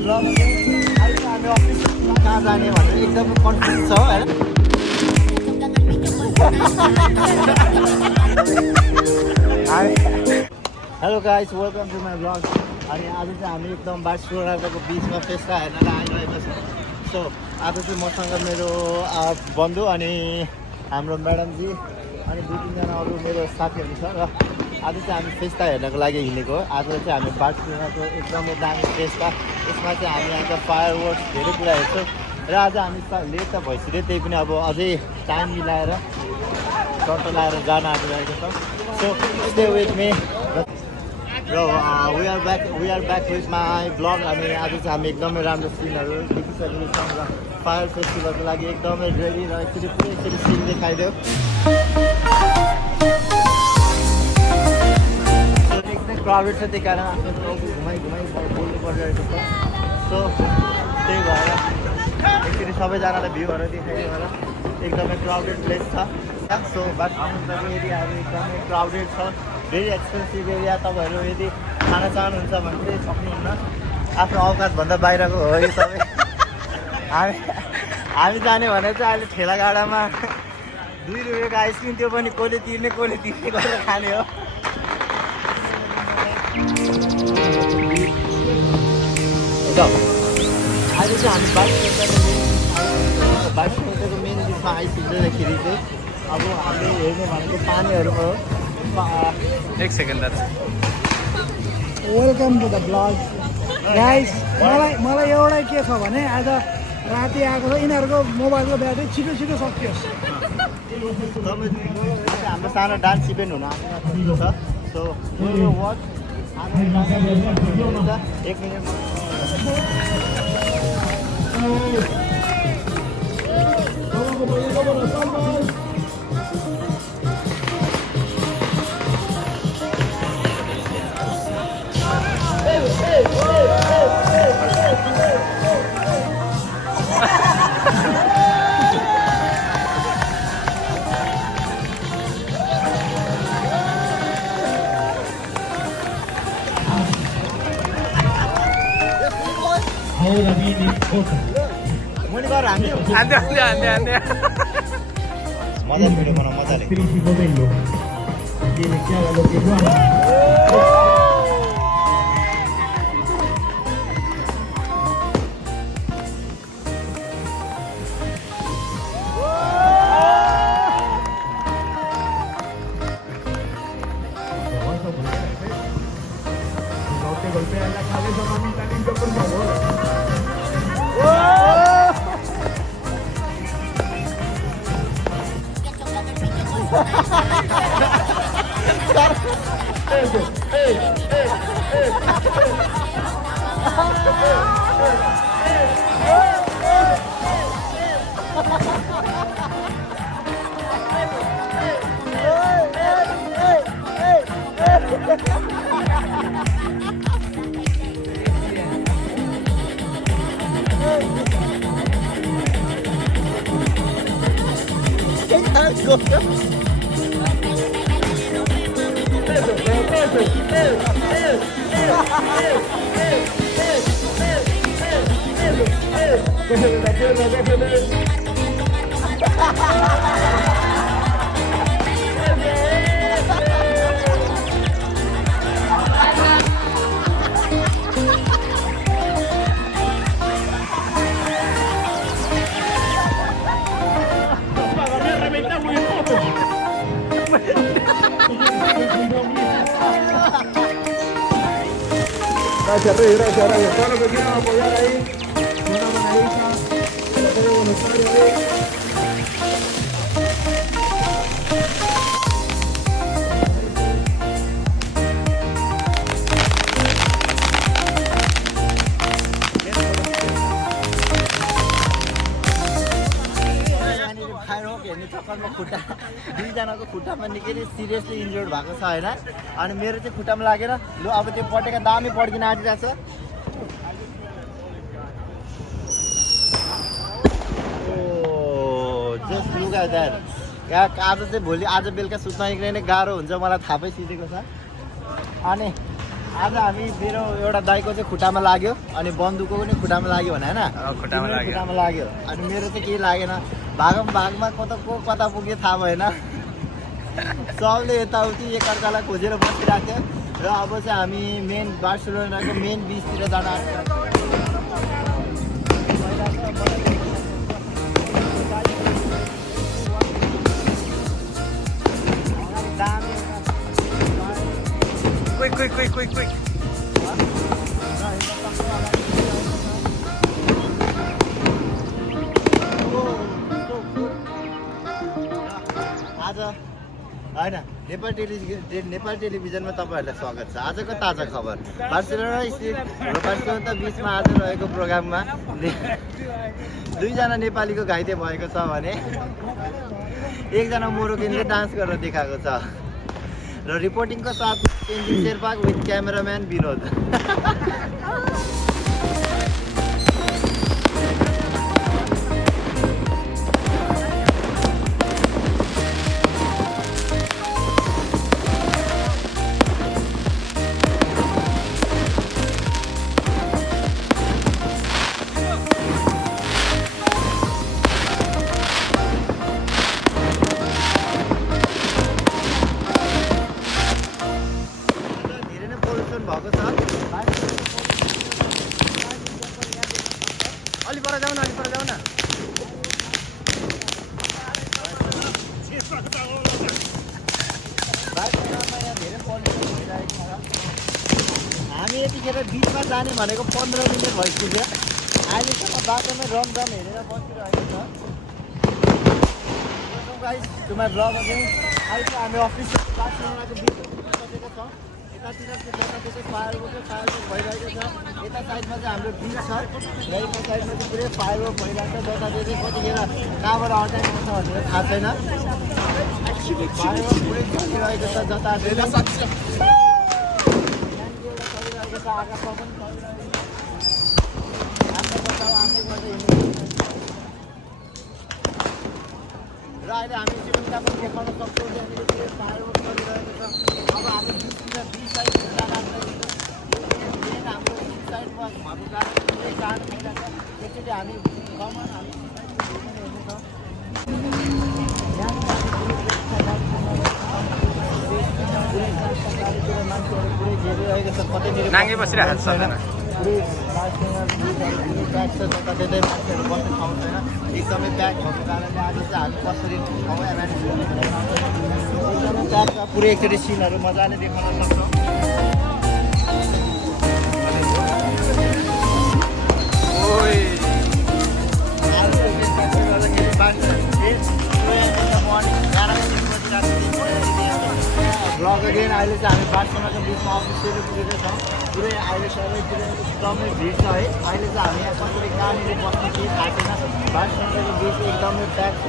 Blog अहिले हामी office कहाँ जाने भनेर एकदम कन्फ्युज छ होइन hello guys welcome to my vlog अनि आज चाहिँ हामी एकदम बार्सिलोनाको बिचमा फेस्टा हेर्न आइरहेको छौँ सो आज चाहिँ मसँग मेरो बन्धु अनि हाम्रो म्याडमजी अनि 2-3जना अरू मेरो साथीहरू छ र आज चाहिँ हामी फेस्टा हेर्नको लागि हिँडेको हो आज चाहिँ हामी बार्सिलोनाको एकदमै दामी फेस्टा यसमा चाहिँ हामी आज फायर वर्क्स धेरै कुरा हेर्छौँ र आज हामी लेट त भइसक्यो त्यही पनि अब अझै टाइम मिलाएर टोटो लाएर जान आइरहेको छौँ सो स्टे विथ मी र we are back with my vlog अनि आज चाहिँ हामी एकदमै राम्रो सिनहरू देखिसकेको छौँ र फायर फेस्टिभलको लागि एकदमै रेडी र एकचोटि पुरै एकचोटि सिन देखाइदेऊ एकदमै क्राउडेड छ त्यही कारण आफ्नो टाउको घुमाइ बोल्नु परिरहेको छ सो त्यही भएर एकचोटि सबैजनालाई भ्यूहरू देखाइदियो होला एकदमै क्राउडेड प्लेस छ सो बार्सिलोनाको एरियाहरू एकदमै क्राउडेड छ भेरी एक्सपेन्सिभ एरिया तपाईँहरू यदि खाना चाहनुहुन्छ भने चाहिँ सक्नुहुन्न आफ्नो औकातभन्दा बाहिरको हो यो सबै हामी जाने भने चाहिँ अहिले ठेलागाडामा 2 रुपियाँको आइसक्रिम त्यो पनि कसले तिर्ने गरेर खाने हो अहिले चाहिँ हामी बार्सिलोनाको मेन डिसमा आइपुग्दाखेरि चाहिँ अब हामीले हेर्ने भनेको पानीहरू हो एक second welcome to the vlog guys मलाई एउटै के छ भने आज राति आएको छ यिनीहरूको मोबाइलको ब्याट्री छिटो सकियोस् हाम्रो सानो डान्स इभेन्ट हुन आएको छ सो वाच 1 मिनट मुनि गएर हामी मजा भिडियो बनाउँ मजाले golpea en la cabeza, mamita lindo, por favor. Let's go. Gracias, Rey, gracias. Todos los que quieran apoyar ahí, una monedita, el apoyo voluntario ahí. हेर्ने चक्करमा खुट्टा 2जनाको खुट्टामा निकै सिरियसली इन्जर्ड भएको छ होइन अनि मेरो चाहिँ खुट्टामा लागेर लु अब त्यो पटेका दामी पड्किन आँटिरहेको छ जस्ट लुक एट द्याट यहाँ आज चाहिँ भोलि आज बेलुका सुत्न निक्लिने गाह्रो हुन्छ मलाई थाहा पाइसकेको छ अनि आज हामी मेरो एउटा दाइको चाहिँ खुट्टामा लाग्यो अनि बन्धुको पनि खुट्टामा लाग्यो भने होइन खुट्टामा लाग्यो। खुट्टामा लाग्यो अनि मेरो चाहिँ केही लागेन भागमा कता पुग्यो थाहा भएन सबले यताउति एकअर्कालाई खोजेर बसिरहेको थियो र अब चाहिँ हामी मेन बार्सिलोनाको मेन बिचतिर जान Quick. आज होइन नेपाल टेलिभिजनमा तपाईँहरूलाई स्वागत छ आजको ताजा खबर बार्सिलोना बिचमा आज रहेको प्रोग्राममा दुईजना नेपालीको घाइते भएको छ भने एकजना मोरोकिनले डान्स गरेर देखाएको छ र रिपोर्टिङको साथ तेन्जिङ शेर्पा विथ क्यामेराम्यान विनोद अलि पर जाऊ न हामी यतिखेर बिचमा जाने भनेको 15 मिनट भइसक्यो अहिलेसम्म बाटोमै रमझम हेरेर बसिरहेको छ guys to my vlog again अहिले चाहिँ हामी अफिस बार्सिलोनाको बिचमा बसेको छौँ यतातिर चाहिँ फायरवर्क भइरहेको छ यता साइडमा चाहिँ हाम्रो बिच छ र यता साइडमा चाहिँ पुरै फायरवर्क भइरहेको छ जतातिर चाहिँ कतिखेर कहाँबाट अट्याक आउँछ भनेर थाहा छैन फायरवर्क पुरै चलिरहेको छ जतातिर चलिरहेको छ आकाशमा पनि चलिरहेको आफै गर्दै हिँड्नु र अहिले हामी जीवनका पनि देखाउन सक्छौँ त्यहाँनिर पुरै फायरवर्क चलिरहेको छ अब हामी बिच साइड जान मेन हाम्रो बिच साइडमा घरको कारण पुरै जानु भइरहेको छ त्यसैले हामी गाउँमा हामी हेर्नेछौँ मान्छेहरू पुरै घेरिरहेको छ कतैनिर नाङ्गे बसिरहेको छ पुरै प्याक छ जताततै मान्छेहरू बस्ने ठाउँ छैन एकदमै प्याक भएको कारणले आज चाहिँ हामी कसरी ठाउँ एमानेज एकदमै प्याक छ पुरै एकचोटि सिनहरू मजाले देखाउन सक्छौँ ब्लग अगेन अहिले चाहिँ हामी बार्सिलोनाको बिचमा अफिसियली पुगेको छौँ पुरै अहिले सबैतिर एकदमै भिड छ है अहिले चाहिँ हामी यहाँ कसरी कहाँनिर बस्ने केही थाहा छैन बार्सिलोनाको बिच एकदमै प्याक छ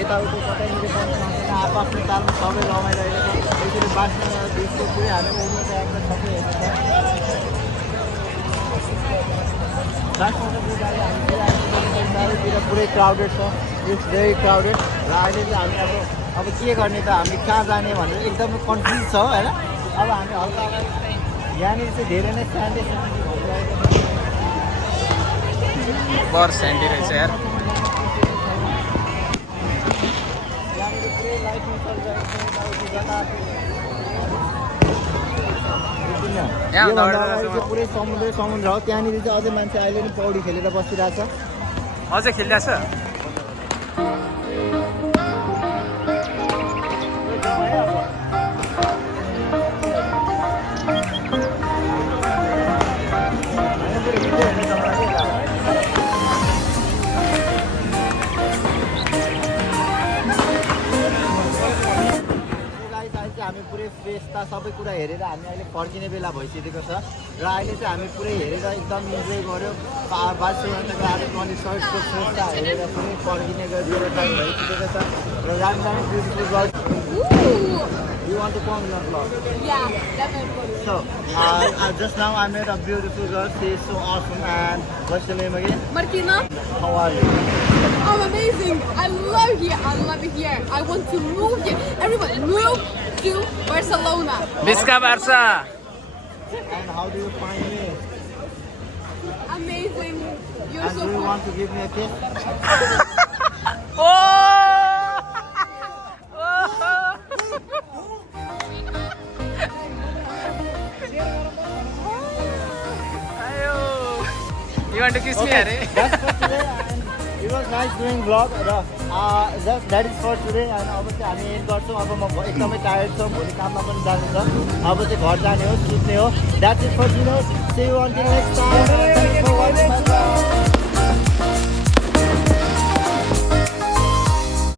यताउति कतैनिर बस्नु सक्दैन आफ्नो तालमा सबै रमाइरहेको छ यसरी बार्सिलोनाको बिचको पुरै हामी उड्नु प्याकमा सबै हेर्नु छ बार्सिलोनाको बिच अहिले हामी चारैतिर पुरै क्राउडेड छ इट्स भेरी क्राउडेड र अहिले चाहिँ हामी अब के गर्ने त हामी कहाँ जाने भनेर एकदमै कन्फ्युज छ होइन अब हामी हल्का यहाँनिर चाहिँ धेरै नै स्यान्डी भइरहेको छ बर स्यान्डी रहेछ यार यहाँनिर पुरै लाइटिङ चलिरहेको छ पुरै समुद्र हो त्यहाँनिर चाहिँ अझै मान्छे अहिले पनि पौडी खेलेर बसिरहेछ अझै खेलिरहेछ हामी पुरै फेस्ता सबै कुरा हेरेर हामी अहिले फर्किने बेला भइसकेको छ र अहिले चाहिँ हामी पुरै हेरेर एकदम इन्जोय गऱ्यौँ बार्सिलोनाको आज 23को फेस्ता हेरेर पुरै फर्किने गरेर टाइम भइसकेको छ र राम्रो beautiful girl You want to come in your vlog? Yeah, definitely. So, just now I met a beautiful girl. She is so awesome. And what's your name again? Martina, How are you? I'm amazing. I love here. I love it here. I want to move here. Everyone, move to Barcelona. Visca Barça And how do you find me? Amazing. You're And so do you cool. want to give me a kiss? You want to kiss me, Okay, Are? that's for today. And it was nice doing vlog. That is for today. And obviously हामी and गर्छौँ. अब म एकदमै tired छु. भोलि काममा पनि जानु छ. अब चाहिँ घर जाने हो, सुत्ने हो. That's it for today. See you until next time. Thanks for watching my vlog.